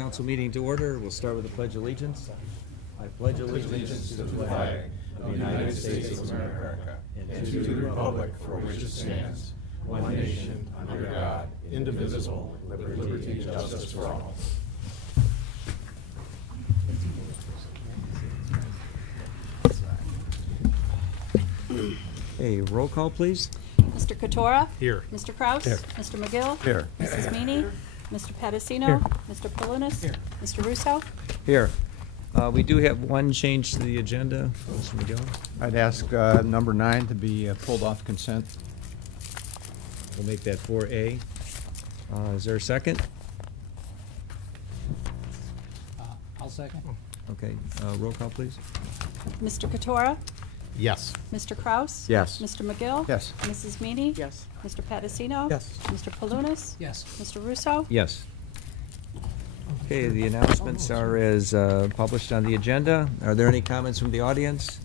council meeting to order. We'll start with the Pledge of Allegiance. I pledge allegiance to the flag of the United States of America and to the republic for which it stands, one nation, under God, indivisible, with liberty and justice for all. A roll call, please. Mr. Katora? Here. Mr. Kraus? Here. Mr. McGill? Here. Mrs. Meany? Mr. Pedicino? Here. Mr. Palunas? Here. Mr. Russo? Here. We do have one change to the agenda. Mr. McGill. I'd ask number 9 to be pulled off consent. We'll make that 4A. Is there a second? I'll second. Okay. Roll call, please. Mr. Katora? Yes. Mr. Kraus? Yes. Mr. McGill? Yes. Mrs. Meany? Yes. Mr. Pedicino? Yes. Mr. Palunas? Yes. Mr. Russo? Yes. Okay, the announcements are as published on the agenda. Are there any comments from the audience?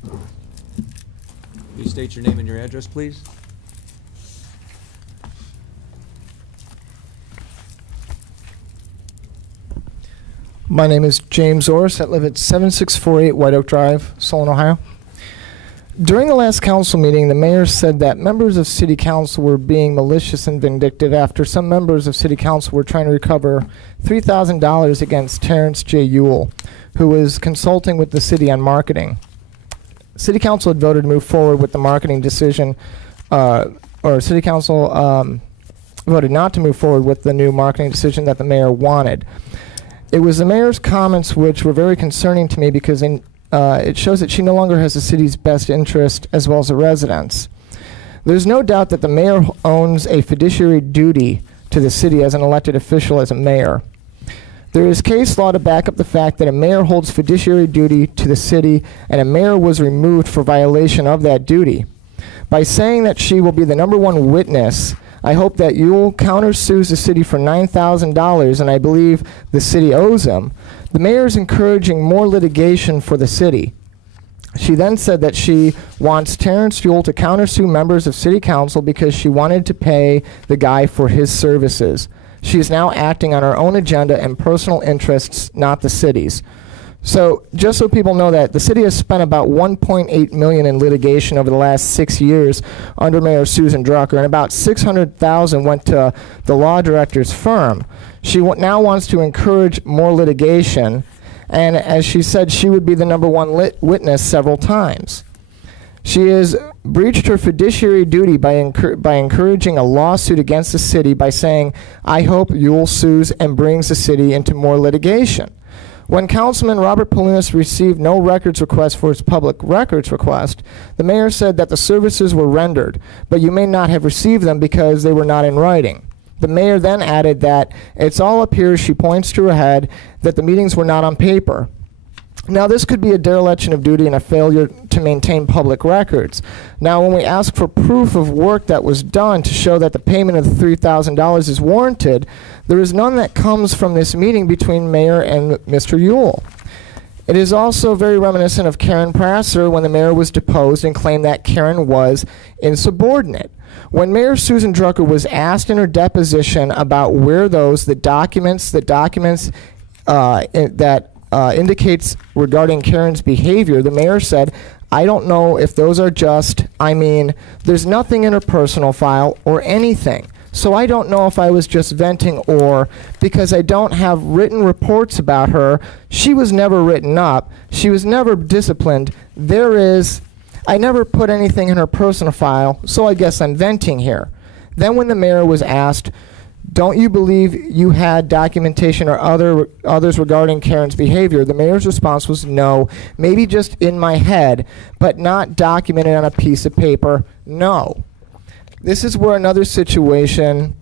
Please state your name and your address, please. My name is James Orris. I live at 7648 White Oak Drive, Solon, Ohio. During the last council meeting, the mayor said that members of city council were being malicious and vindictive after some members of city council were trying to recover $3,000 against Terrence J. Ewell, who was consulting with the city on marketing. City council had voted to move forward with the marketing decision, or city council voted not to move forward with the new marketing decision that the mayor wanted. It was the mayor's comments which were very concerning to me because it shows that she no longer has the city's best interest as well as the residents. There's no doubt that the mayor owns a fiduciary duty to the city as an elected official as a mayor. There is case law to back up the fact that a mayor holds fiduciary duty to the city and a mayor was removed for violation of that duty. By saying that she will be the #1 witness, I hope that Ewell countersues the city for $9,000, and I believe the city owes him. The mayor is encouraging more litigation for the city. She then said that she wants Terrence Ewell to countersue members of city council because she wanted to pay the guy for his services. She is now acting on her own agenda and personal interests, not the city's. So just so people know that the city has spent about $1.8 million in litigation over the last 6 years under Mayor Susan Drucker, and about $600,000 went to the law director's firm. She now wants to encourage more litigation, and as she said, she would be the #1 witness several times. She has breached her fiduciary duty by encouraging a lawsuit against the city by saying, "I hope Ewell sues and brings the city into more litigation." When Councilman Robert Palunas received no records request for his public records request, the mayor said that the services were rendered, but you may not have received them because they were not in writing. The mayor then added that it's all up here, she points to her head, that the meetings were not on paper. Now, this could be a dereliction of duty and a failure to maintain public records. Now, when we ask for proof of work that was done to show that the payment of the $3,000 is warranted, there is none that comes from this meeting between Mayor and Mr. Ewell. It is also very reminiscent of Karen Prasser when the mayor was deposed and claimed that Karen was insubordinate. When Mayor Susan Drucker was asked in her deposition about where the documents indicates regarding Karen's behavior, the mayor said, "I don't know if those are there's nothing in her personal file or anything. So I don't know if I was just venting or because I don't have written reports about her. She was never written up. She was never disciplined. I never put anything in her personal file, so I guess I'm venting here." Then when the mayor was asked, "Don't you believe you had documentation or others regarding Karen's behavior?" the mayor's response was, "No, maybe just in my head, but not documented on a piece of paper, no." This is where another situation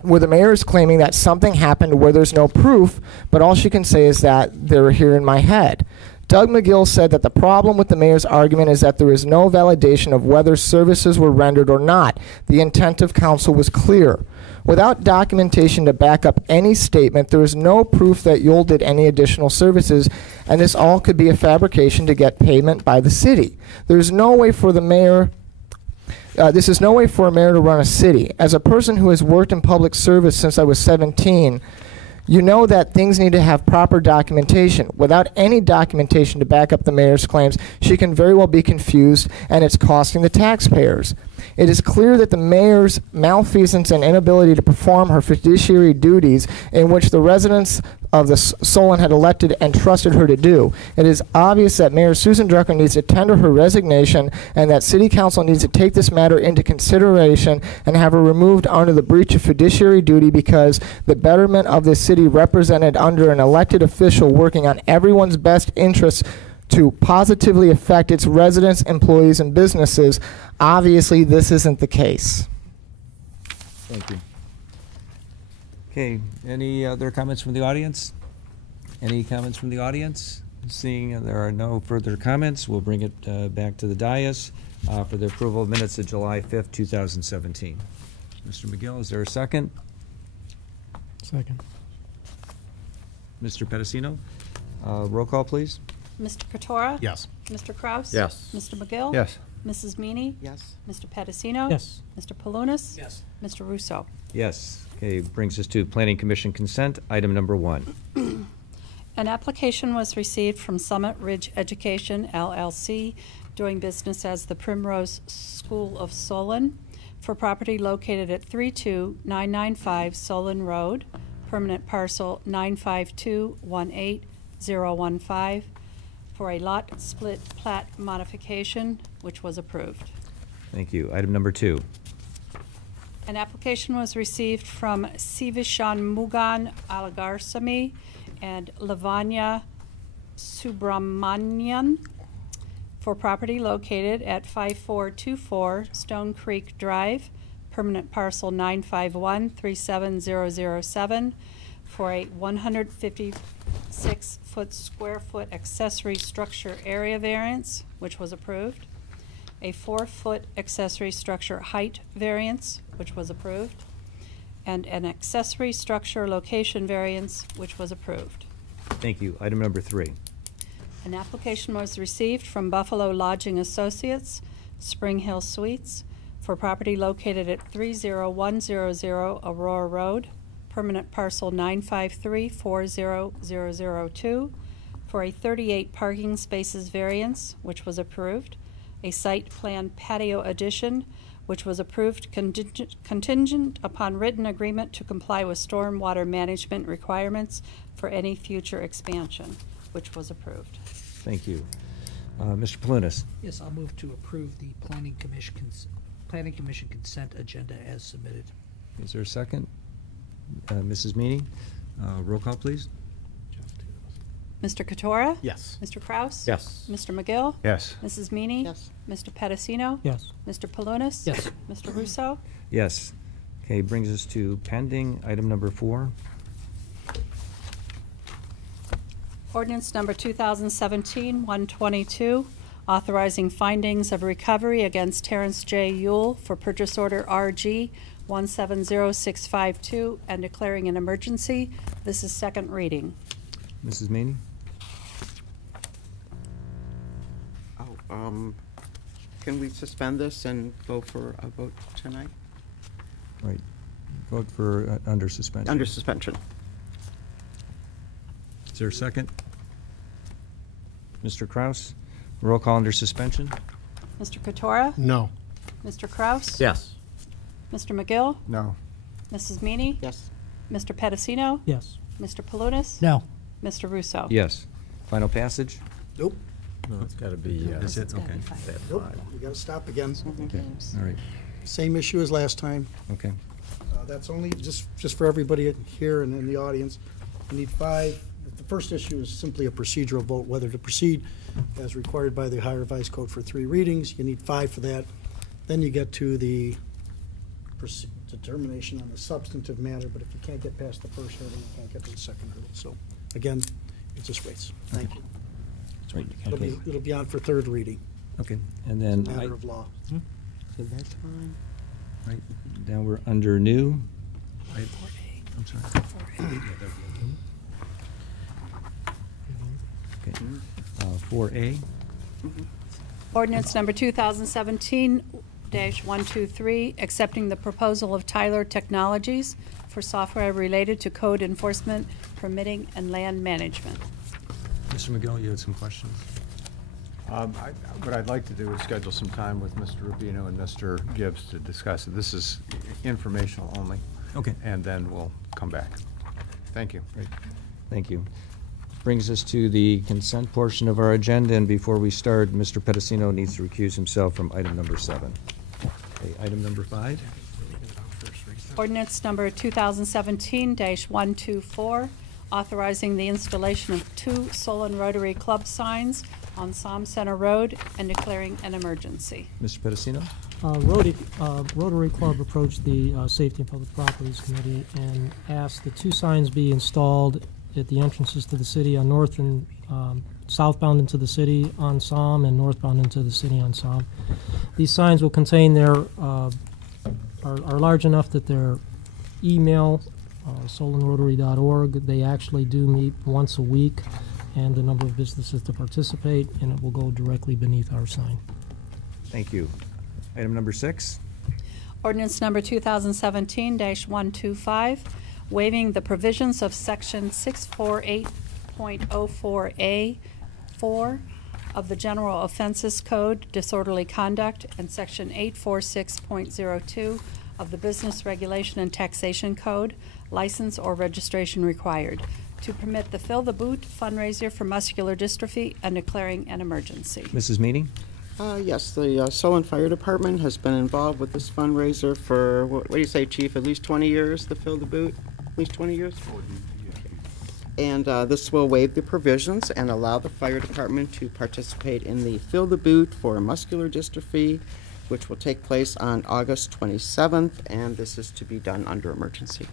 where the mayor is claiming that something happened where there's no proof, but all she can say is that they're here in my head. Doug McGill said that the problem with the mayor's argument is that there is no validation of whether services were rendered or not. The intent of council was clear. Without documentation to back up any statement, there is no proof that Ewell did any additional services, and this all could be a fabrication to get payment by the city. There's no way for the mayor This is no way for a mayor to run a city. As a person who has worked in public service since I was 17, You know that things need to have proper documentation. Without any documentation to back up the mayor's claims, she can very well be confused, and it's costing the taxpayers. It is clear that the mayor's malfeasance and inability to perform her fiduciary duties in which the residents of the Solon had elected and trusted her to do. It is obvious that Mayor Susan Drucker needs to tender her resignation and that City Council needs to take this matter into consideration and have her removed under the breach of fiduciary duty because the betterment of this city represented under an elected official working on everyone's best interests to positively affect its residents, employees, and businesses. Obviously, this isn't the case. Thank you. Okay, any other comments from the audience? Any comments from the audience? Seeing there are no further comments, we'll bring it back to the dais for the approval of minutes of July 5th, 2017. Mr. McGill, is there a second? Second. Mr. Pedicino? Roll call, please. Mr. Katora? Yes. Mr. Kraus? Yes. Mr. McGill? Yes. Mrs. Meany? Yes. Mr. Pedicino? Yes. Mr. Palunas? Yes. Mr. Russo? Yes. Okay, brings us to Planning Commission consent, item number 1. An application was received from Summit Ridge Education, LLC, doing business as the Primrose School of Solon, for property located at 32995 Solon Road, permanent parcel 95218-015, for a lot split plat modification, which was approved. Thank you. Item number 2. An application was received from Sivishan Mugan Alagarsamy and Lavanya Subramanian for property located at 5424 Stone Creek Drive, permanent parcel 951-37007, for a 156 square foot accessory structure area variance, which was approved. A 4-foot accessory structure height variance, which was approved, and an accessory structure location variance, which was approved. Thank you. Item number 3. An application was received from Buffalo Lodging Associates, Spring Hill Suites, for property located at 30100 Aurora Road, permanent parcel 953-40002, for a 38 parking spaces variance, which was approved. A site plan patio addition, which was approved contingent upon written agreement to comply with stormwater management requirements for any future expansion, which was approved. Thank you. Mr. Palunas? Yes, I'll move to approve the Planning Commission consent agenda as submitted. Is there a second? Mrs. Meany? Roll call, please. Mr. Katora? Yes. Mr. Kraus? Yes. Mr. McGill? Yes. Mrs. Meany? Yes. Mr. Pedicino? Yes. Mr. Palunas? Yes. Mr. Russo? Yes. Okay, brings us to pending item number 4. Ordinance number 2017-122, authorizing findings of recovery against Terrence J. Yule for purchase order RG 170652 and declaring an emergency. This is second reading. Mrs. Meany? Can we suspend this and go for a vote tonight? Right. Vote for under suspension. Under suspension. Is there a second? Mr. Kraus? Roll call under suspension? Mr. Katora? No. Mr. Kraus? Yes. Mr. McGill? No. Mrs. Meany? Yes. Mr. Pedicino? Yes. Mr. Palunas? No. Mr. Russo? Yes. Final passage? Nope, No, it's got to be. That's it? Okay. nope, we gotta stop again. Okay. All right. Same issue as last time. Okay. That's only, just for everybody here and in the audience, you need 5. The first issue is simply a procedural vote, whether to proceed as required by the Ohio Revised Code for 3 readings. You need 5 for that. Then you get to the determination on the substantive matter, but if you can't get past the first hurdle, you can't get to the second hurdle. So, again, it just waits. Thank you. That's right. It'll be on for 3rd reading. Okay. And It's a then, matter of law. So that's fine. right, now we're under new. I'm sorry. Okay. 4A. Ordinance number 2017 123, accepting the proposal of Tyler Technologies for software related to code enforcement, permitting, and land management. Mr. McGill, you had some questions? What I'd like to do is schedule some time with Mr. Rubino and Mr. Gibbs to discuss it. This is informational only. Okay. And then we'll come back. Thank you. Great. Thank you. Brings us to the consent portion of our agenda, and before we start, Mr. Pedicino needs to recuse himself from item number 7. Okay, item number 5. Ordinance number 2017-124, authorizing the installation of 2 Solon Rotary Club signs on Somme Center Road and declaring an emergency. Mr. Pedicino? Rotary Club approached the Safety and Public Properties Committee and asked that 2 signs be installed at the entrances to the city on north and southbound into the city on Somme and northbound into the city on Somme. These signs will contain are large enough that their email, solonrotary.org, they actually do meet once a week, and the number of businesses to participate, and it will go directly beneath our sign. Thank you. Item number 6. Ordinance number 2017-125, waiving the provisions of section 648.04A4 of the General Offenses Code, disorderly conduct, and section 846.02 of the Business Regulation and Taxation Code, license or registration required, to permit the Fill the Boot fundraiser for muscular dystrophy and declaring an emergency. Mrs. Meany? Yes, the Solon Fire Department has been involved with this fundraiser for, what do you say, Chief, at least 20 years, the Fill the Boot? At least 20 years? And this will waive the provisions and allow the fire department to participate in the Fill the Boot for muscular dystrophy, which will take place on August 27th, and this is to be done under emergency.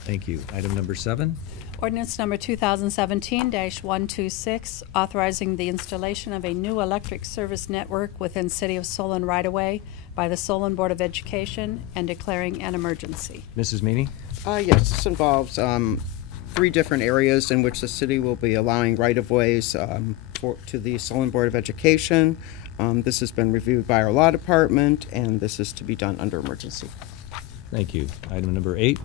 Thank you. Item number 7. Ordinance number 2017-126, authorizing the installation of a new electric service network within City of Solon right-of-way by the Solon Board of Education and declaring an emergency. Mrs. Meany? Yes, this involves 3 different areas in which the city will be allowing right-of-ways to the Solon Board of Education. This has been reviewed by our law department, and this is to be done under emergency. Thank you. Item number 8.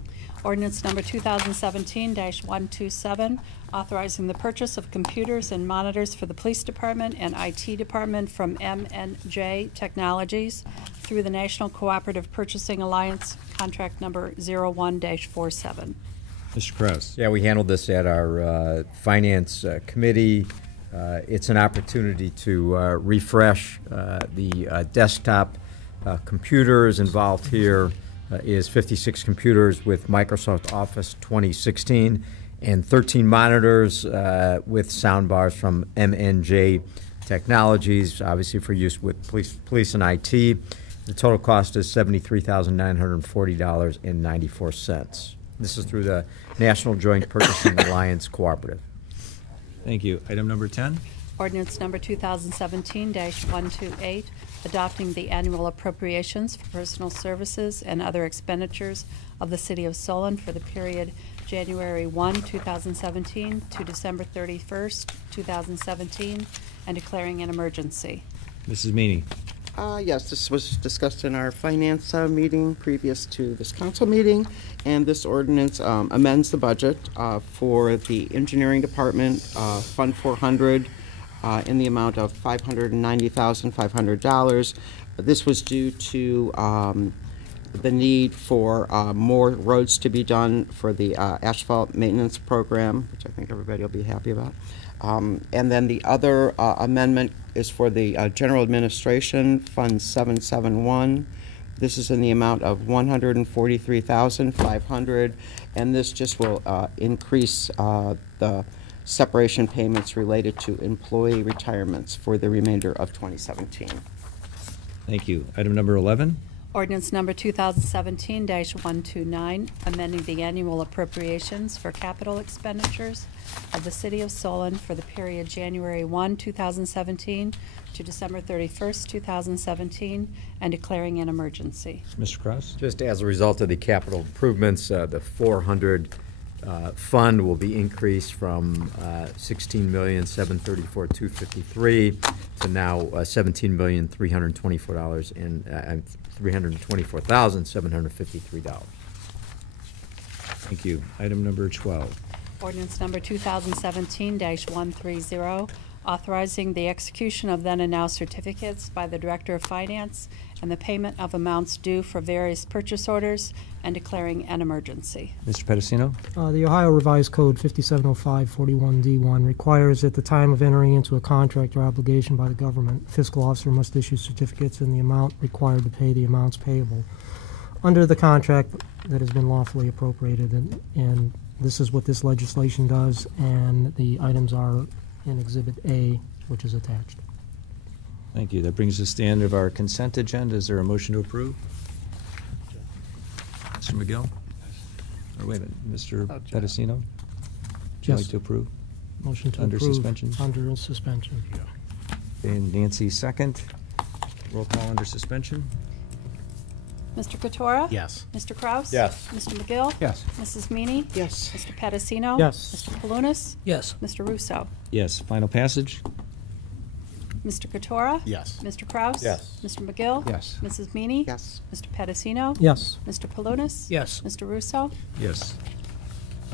Ordinance number 2017-127, authorizing the purchase of computers and monitors for the Police Department and IT Department from M&J Technologies through the National Cooperative Purchasing Alliance, contract number 01-47. Mr. Krause? Yeah, we handled this at our Finance Committee. It's an opportunity to refresh the desktop computers involved here. Is 56 computers with Microsoft Office 2016 and 13 monitors with soundbars from MNJ Technologies, obviously for use with police and IT. The total cost is $73,940.94. This is through the National Joint Purchasing Alliance Cooperative. Thank you. Item number 10. Ordinance number 2017-128, adopting the annual appropriations for personal services and other expenditures of the City of Solon for the period January 1, 2017 to December 31st, 2017, and declaring an emergency. Mrs. Meany? Yes, this was discussed in our finance meeting previous to this council meeting, and this ordinance amends the budget for the engineering department, Fund 400, in the amount of $590,500. This was due to the need for more roads to be done for the asphalt maintenance program, which I think everybody will be happy about. And then the other amendment is for the General Administration, Fund 771. This is in the amount of $143,500, and this just will increase the separation payments related to employee retirements for the remainder of 2017. Thank you. Item number 11. Ordinance number 2017-129, amending the annual appropriations for capital expenditures of the City of Solon for the period January 1, 2017 to December 31st, 2017, and declaring an emergency. Mr. Krause? Just as a result of the capital improvements, the 400 fund will be increased from $16,734,253 to to now $17,324 and $324,753. Thank you. Item number 12. Ordinance number 2017-130, authorizing the execution of then and now certificates by the Director of Finance and the payment of amounts due for various purchase orders and declaring an emergency. Mr. Pedicino? The Ohio Revised Code 5705-41D1 requires at the time of entering into a contract or obligation by the government, fiscal officer must issue certificates in the amount required to pay the amounts payable under the contract that has been lawfully appropriated, and this is what this legislation does, and the items are in Exhibit A, which is attached. Thank you. That brings us to the end of our consent agenda. Is there a motion to approve? Mr. McGill? Or wait a minute, Mr. Pedicino? Would you Yes. like to approve? Motion to Under approve. suspension? Under suspension. And Nancy, second. Roll call under suspension? Mr. Katora? Yes. Mr. Kraus? Yes. Mr. McGill? Yes. Mrs. Meany? Yes. Mr. Pedicino? Yes. Mr. Palunas? Yes. Mr. Russo? Yes. Final passage? Mr. Katora? Yes. Mr. Kraus? Yes. Mr. McGill? Yes. Mrs. Meany? Yes. Mr. Pedicino? Yes. Mr. Palunas? Yes. Mr. Russo? Yes.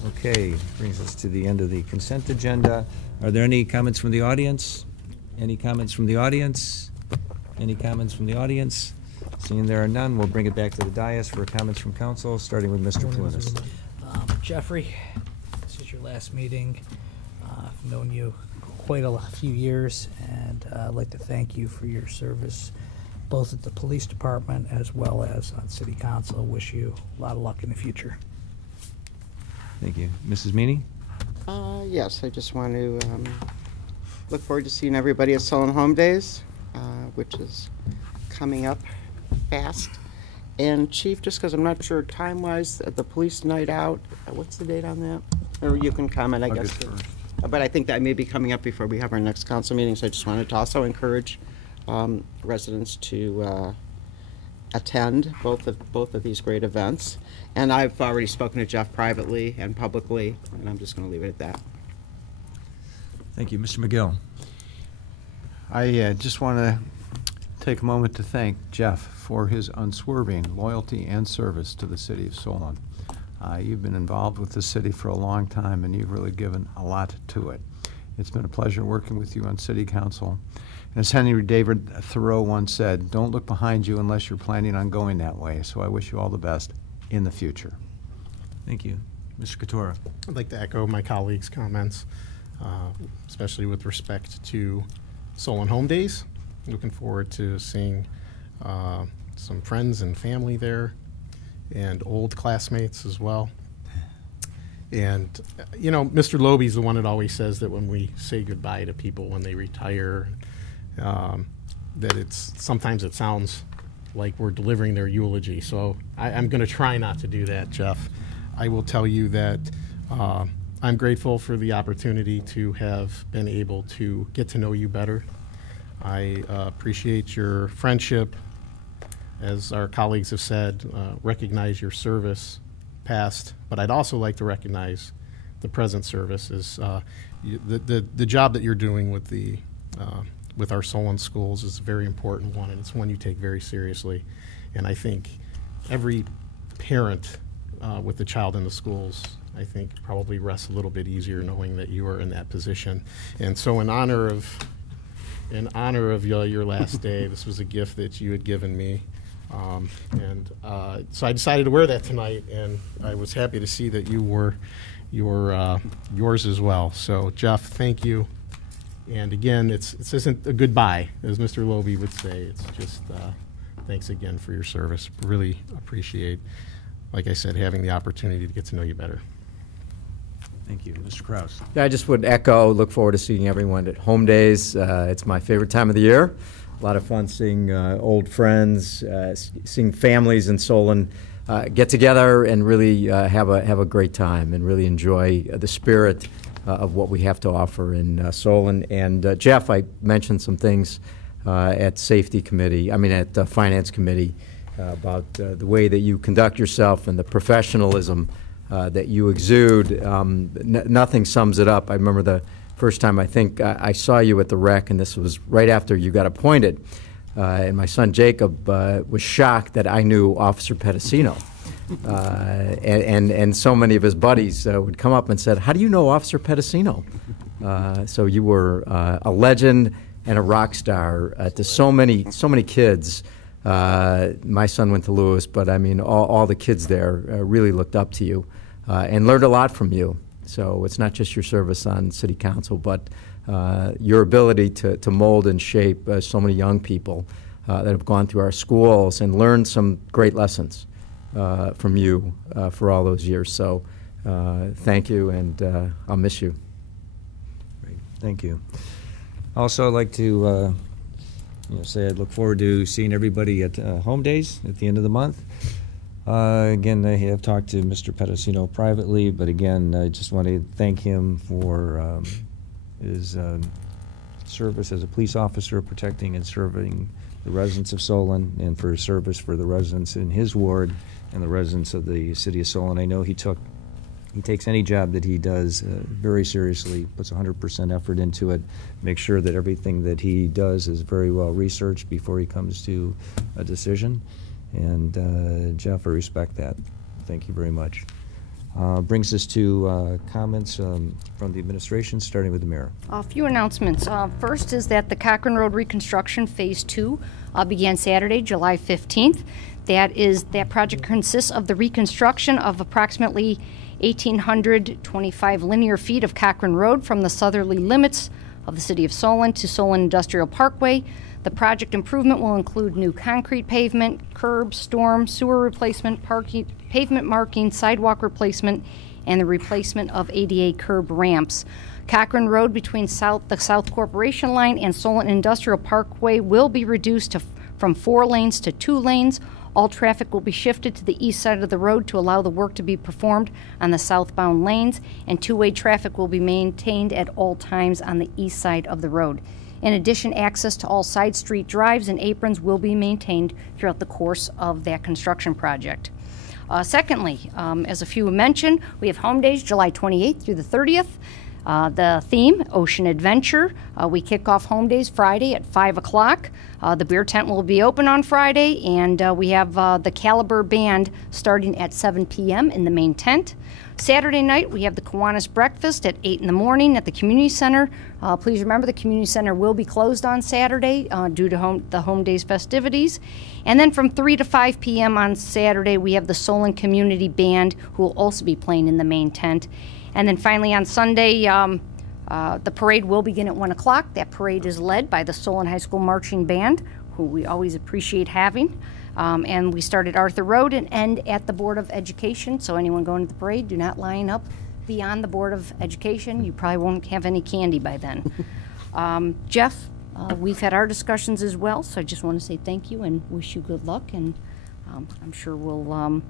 Okay, brings us to the end of the consent agenda. Are there any comments from the audience? Any comments from the audience? Any comments from the audience? Seeing there are none, we'll bring it back to the dais for comments from council, starting with Mr. Palunas. Jeffrey, this is your last meeting. I've known you quite a few years, and I'd like to thank you for your service, both at the police department as well as on city council. Wish you a lot of luck in the future. Thank you. Mrs. Meany? Yes, I just want to look forward to seeing everybody at Sullen Home Days, which is coming up fast. And Chief, just because I'm not sure time-wise, at the police night out, what's the date on that? Or you can comment, I guess. August 1st. But I think that may be coming up before we have our next council meeting, so I just wanted to also encourage residents to attend both of these great events. And I've already spoken to Jeff privately and publicly, and I'm just going to leave it at that. Thank you. Mr. McGill? I just want to take a moment to thank Jeff for his unswerving loyalty and service to the city of Solon. You've been involved with the city for a long time, and you've really given a lot to it. It's been a pleasure working with you on city council. And as Henry David Thoreau once said, don't look behind you unless you're planning on going that way. So I wish you all the best in the future. Thank you. Mr. Katora? I'd like to echo my colleagues' comments, especially with respect to Solon Home Days. Looking forward to seeing some friends and family there, and old classmates as well. And, you know, Mr. Loeby's the one that always says that when we say goodbye to people when they retire, that sometimes it sounds like we're delivering their eulogy. So I'm going to try not to do that, Jeff. I will tell you that I'm grateful for the opportunity to have been able to get to know you better. I appreciate your friendship. As our colleagues have said, recognize your service past, but I'd also like to recognize the present service. Is the job that you're doing with our Solon schools is a very important one, and it's one you take very seriously. And I think every parent with a child in the schools, I think, probably rests a little bit easier knowing that you are in that position. And so in honor of your last day, this was a gift that you had given me. So I decided to wear that tonight, and I was happy to see that you wore yours as well. So Jeff, thank you. And again, this isn't a goodbye, as Mr. Loeby would say. It's just thanks again for your service. Really appreciate, like I said, having the opportunity to get to know you better. Thank you. Mr. Kraus? Yeah, I just would echo, look forward to seeing everyone at Home Days. It's my favorite time of the year. A lot of fun seeing old friends, seeing families in Solon get together and really have a great time and really enjoy the spirit of what we have to offer in Solon. And Jeff, I mentioned some things at Finance Committee about the way that you conduct yourself and the professionalism that you exude. Nothing sums it up. I remember first time I think I saw you at the rec, and this was right after you got appointed. And my son Jacob was shocked that I knew Officer Pedicino. And so many of his buddies would come up and said, "How do you know Officer Pedicino?" So you were a legend and a rock star to so many kids. My son went to Lewis, but I mean, all the kids there really looked up to you and learned a lot from you. So it's not just your service on city council, but your ability to mold and shape so many young people that have gone through our schools and learned some great lessons from you for all those years. So thank you, and I'll miss you. Great. Thank you. Also, I'd like to say I look forward to seeing everybody at Home Days at the end of the month. Again, I have talked to Mr. Pedicino privately, but again, I just want to thank him for his service as a police officer, protecting and serving the residents of Solon, and for his service for the residents in his ward and the residents of the city of Solon. I know he takes any job that he does very seriously, puts 100% effort into it, makes sure that everything that he does is very well researched before he comes to a decision. And Jeff, I respect that. Thank you very much. Brings us to comments from the administration, starting with the mayor. A few announcements. First is that the Cochrane Road reconstruction phase 2 began Saturday, July 15th. That project consists of the reconstruction of approximately 1,825 linear feet of Cochrane Road from the southerly limits of the city of Solon to Solon Industrial Parkway. The project improvement will include new concrete pavement, curb, storm, sewer replacement, pavement marking, sidewalk replacement, and the replacement of ADA curb ramps. Cochrane Road between the South Corporation Line and Solon Industrial Parkway will be reduced from 4 lanes to 2 lanes. All traffic will be shifted to the east side of the road to allow the work to be performed on the southbound lanes, and two-way traffic will be maintained at all times on the east side of the road. In addition, access to all side street drives and aprons will be maintained throughout the course of that construction project. Secondly, as a few mentioned, we have Home Days July 28th through the 30th. The theme, Ocean Adventure. We kick off Home Days Friday at 5 o'clock. The beer tent will be open on Friday, and we have the Caliber Band starting at 7 p.m. in the main tent. Saturday night, we have the Kiwanis Breakfast at 8 in the morning at the Community Center. Please remember the Community Center will be closed on Saturday due to the Home Days festivities. And then from 3 to 5 p.m. on Saturday, we have the Solon Community Band, who will also be playing in the main tent. And then finally on Sunday, the parade will begin at 1 o'clock. That parade is led by the Solon High School Marching Band, who we always appreciate having. And we start at Arthur Road and end at the Board of Education. So anyone going to the parade, do not line up beyond the Board of Education. You probably won't have any candy by then. Jeff, we've had our discussions as well, so I just want to say thank you and wish you good luck. And I'm sure we'll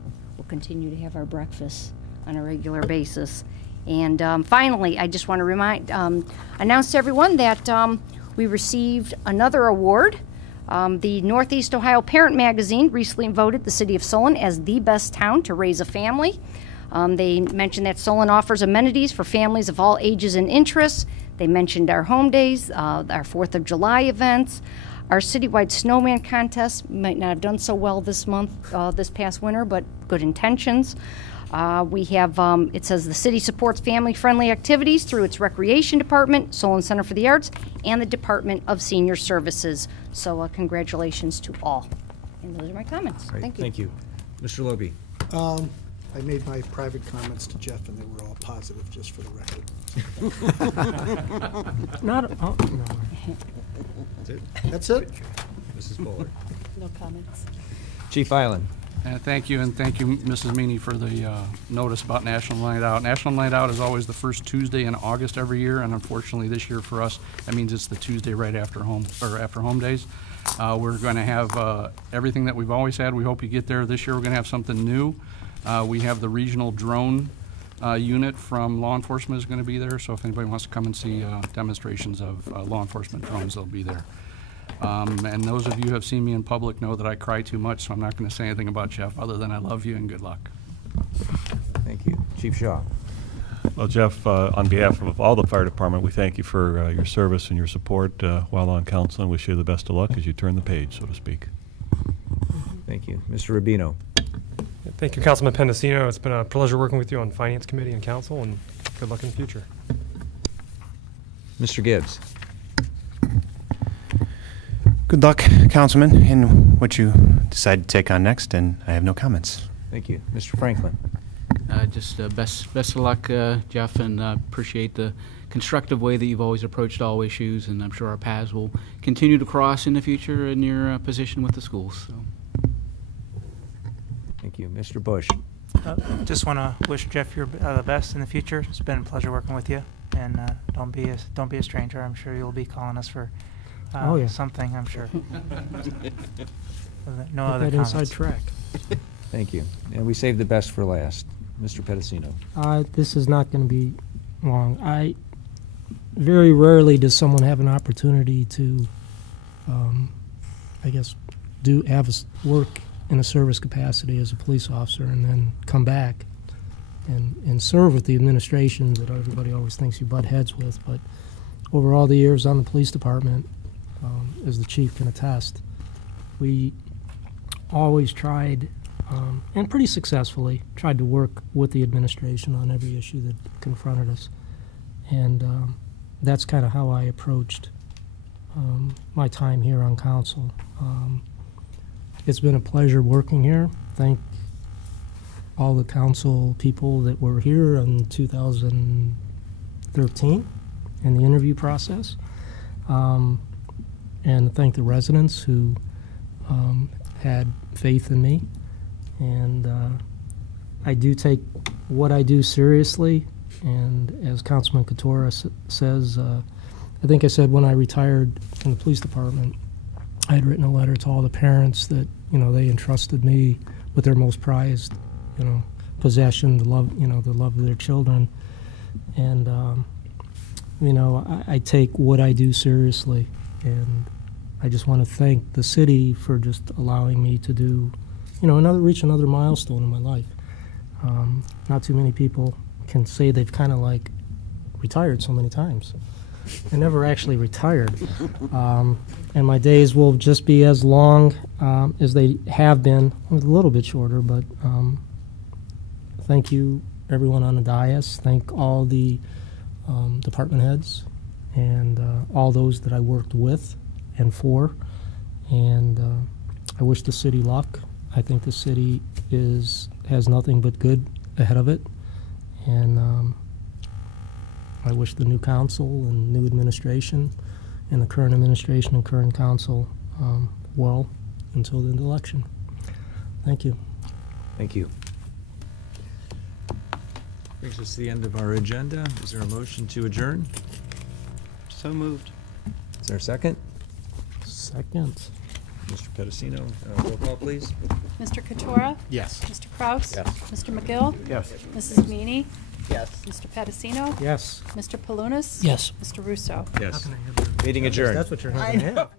continue to have our breakfasts on a regular basis. And finally, I just want to announce to everyone that we received another award. The Northeast Ohio Parent Magazine recently voted the city of Solon as the best town to raise a family. They mentioned that Solon offers amenities for families of all ages and interests. They mentioned our Home Days, our 4th of July events. Our citywide snowman contest might not have done so well this past winter, but good intentions. We have, it says the city supports family-friendly activities through its recreation department, Solon Center for the Arts, and the Department of Senior Services. So congratulations to all. And those are my comments. Great. Thank you. Thank you. Mr. Lobe. I made my private comments to Jeff, and they were all positive, just for the record. No. That's it? That's it? Mrs. Bowler. No comments. Chief Island. Thank you, and thank you, Mrs. Meany, for the notice about National Night Out. National Night Out is always the first Tuesday in August every year, and unfortunately this year for us, that means it's the Tuesday right after Home Days. We're going to have everything that we've always had. We hope you get there. This year we're going to have something new. We have the regional drone unit from law enforcement is going to be there, so if anybody wants to come and see demonstrations of law enforcement drones, they'll be there. And those of you who have seen me in public know that I cry too much, so I'm not going to say anything about Jeff other than I love you and good luck. Thank you. Chief Shaw. Well, Jeff, on behalf of all the fire department, we thank you for your service and your support while on council, and wish you the best of luck as you turn the page, so to speak. Thank you. Mr. Rubino. Thank you, Councilman Pendicino. It's been a pleasure working with you on Finance Committee and Council, and good luck in the future. Mr. Gibbs. Good luck, Councilman, in what you decide to take on next, and I have no comments. Thank you. Mr. Franklin. Just best of luck, Jeff, and appreciate the constructive way that you've always approached all issues, and I'm sure our paths will continue to cross in the future in your position with the schools. So. Thank you. Mr. Bush. Just want to wish Jeff the best in the future. It's been a pleasure working with you, and don't be a stranger. I'm sure you'll be calling us for something. I'm sure. No other that comments. inside track. Thank you. And we saved the best for last. Mr. Pedicino. This is not going to be long. Very rarely does someone have an opportunity to, I guess, work in a service capacity as a police officer and then come back and serve with the administration that everybody always thinks you butt heads with. But over all the years on the police department, as the chief can attest, we always tried, and pretty successfully, tried to work with the administration on every issue that confronted us. And that's kind of how I approached my time here on council. It's been a pleasure working here. Thank all the council people that were here in 2013 in the interview process. And thank the residents who had faith in me. And I do take what I do seriously. And as Councilman Couture says, I think I said when I retired from the police department, I had written a letter to all the parents that, they entrusted me with their most prized, possession, the love of their children. And, I take what I do seriously. And I just want to thank the city for just allowing me to do, reach another milestone in my life. Not too many people can say they've kind of like retired so many times. I never actually retired. And my days will just be as long as they have been, a little bit shorter, but thank you, everyone on the dais. Thank all the department heads and all those that I worked with and for. And I wish the city luck. I think the city has nothing but good ahead of it. And I wish the new council and new administration and the current administration and current council well until the election. Thank you. Thank you. Brings us to the end of our agenda. Is there a motion to adjourn? So moved. Is there a second? Second. Mr. Pedicino, roll call, please. Mr. Couture? Yes. Mr. Kraus? Yes. Mr. McGill? Yes. Mrs. Meany? Yes. Mr. Pedicino? Yes. Mr. Palunas? Yes. Mr. Russo? Yes. Meeting adjourned. That's what you're having to have.